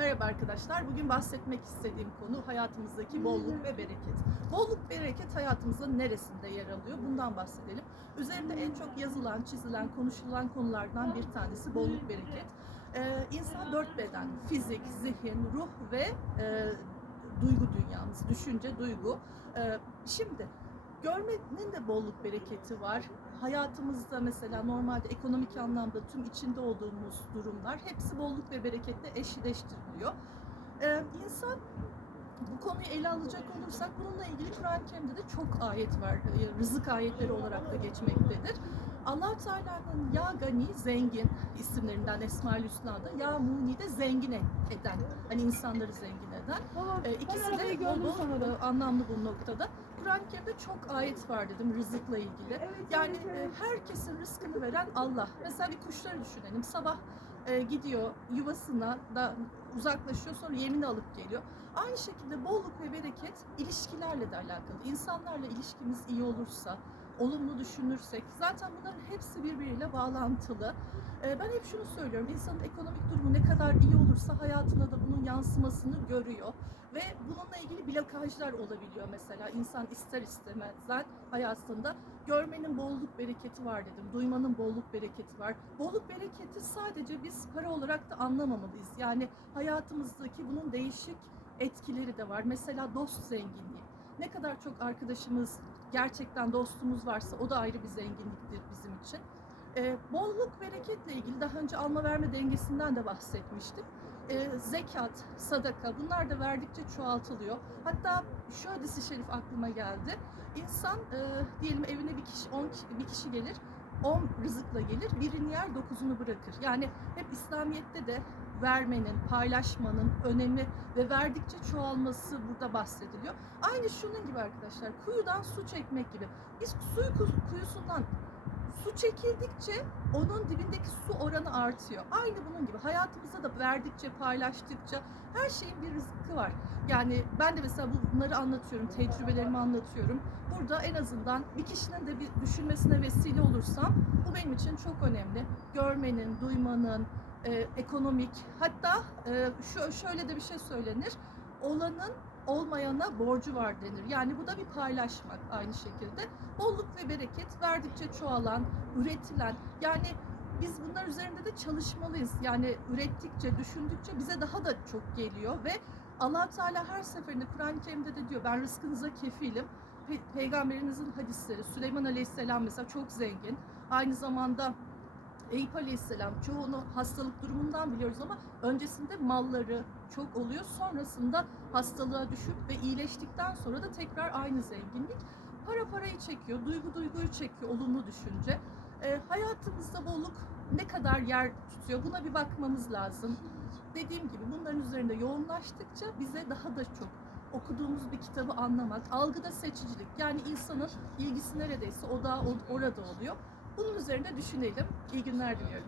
Merhaba arkadaşlar. Bugün bahsetmek istediğim konu hayatımızdaki bolluk ve bereket. Bolluk bereket hayatımızın neresinde yer alıyor? Bundan bahsedelim. Üzerinde en çok yazılan, çizilen, konuşulan konulardan bir tanesi bolluk bereket. Ee, insan dört beden, fizik, zihin, ruh ve e, duygu dünyamız, düşünce, duygu. Ee, şimdi görmenin de bolluk bereketi var. Hayatımızda mesela normalde ekonomik anlamda tüm içinde olduğumuz durumlar hepsi bolluk ve bereketle eşleştiriliyor. Ee, insan bu konuyu ele alacak olursak bununla ilgili Kur'an-ı Kerim'de de çok ayet var. Ee, Rızık ayetleri olarak da geçmektedir. Allah Teala'nın Ya Gani zengin isimlerinden Esma-ül Hüsna'da Ya Muni de zengin eden, hani insanları zengin eden. Ee, ikisi de bol bol e, anlamlı bu noktada. Kur'an-ı Kerim'de çok ayet var dedim rızıkla ilgili. Yani e, herkesin rızkını veren Allah. Mesela bir kuşları düşünelim. Sabah e, gidiyor yuvasına da uzaklaşıyor sonra yemini alıp geliyor. Aynı şekilde bolluk ve bereket ilişkilerle de alakalı. İnsanlarla ilişkimiz iyi olursa, olumlu düşünürsek zaten bunların hepsi birbiriyle bağlantılı. E, ben hep şunu söylüyorum. insanın ekonomik durumu ne kadar iyi olursa hayatına da bunun yansımasını görüyor. Ve bununla ilgili blokajlar olabiliyor mesela. İnsan ister istemezden hayatında görmenin bolluk bereketi var dedim. Duymanın bolluk bereketi var. Bolluk bereketi sadece biz para olarak da anlamamalıyız. Yani hayatımızdaki bunun değişik etkileri de var. Mesela dost zenginliği. Ne kadar çok arkadaşımız, gerçekten dostumuz varsa o da ayrı bir zenginliktir bizim için. Ee, bolluk bereketle ilgili daha önce alma verme dengesinden de bahsetmiştim. Ee, zekat, sadaka bunlar da verdikçe çoğaltılıyor. Hatta şu hadisi şerif aklıma geldi. İnsan e, diyelim evine bir kişi, on kişi, bir kişi gelir, on rızıkla gelir, birini yer, dokuzunu bırakır. Yani hep İslamiyet'te de vermenin, paylaşmanın önemi ve verdikçe çoğalması burada bahsediliyor. Aynı şunun gibi arkadaşlar, kuyudan su çekmek gibi. Biz suyu ku- kuyusundan su çekildikçe onun dibindeki su oranı artıyor. Aynı bunun gibi hayatımızda da verdikçe, paylaştıkça her şeyin bir rızkı var. Yani ben de mesela bunları anlatıyorum, tecrübelerimi anlatıyorum. Burada en azından bir kişinin de bir düşünmesine vesile olursam bu benim için çok önemli. Görmenin, duymanın, e, ekonomik hatta e, şu şöyle de bir şey söylenir. Olanın olmayana borcu var denir. Yani bu da bir paylaşmak aynı şekilde. Bolluk ve bereket verdikçe çoğalan, üretilen yani biz bunlar üzerinde de çalışmalıyız. Yani ürettikçe, düşündükçe bize daha da çok geliyor ve allah Teala her seferinde Kur'an-ı Kerim'de de diyor ben rızkınıza kefilim. Pe- Peygamberinizin hadisleri, Süleyman Aleyhisselam mesela çok zengin. Aynı zamanda Eyüp Aleyhisselam çoğunu hastalık durumundan biliyoruz ama öncesinde malları çok oluyor. Sonrasında hastalığa düşüp ve iyileştikten sonra da tekrar aynı zenginlik. Para parayı çekiyor, duygu duyguyu çekiyor, olumlu düşünce. Ee, hayatımızda bolluk ne kadar yer tutuyor buna bir bakmamız lazım. Dediğim gibi bunların üzerinde yoğunlaştıkça bize daha da çok okuduğumuz bir kitabı anlamak, algıda seçicilik yani insanın ilgisi neredeyse o da o- orada oluyor. Bunun üzerinde düşünelim. İyi günler diliyorum.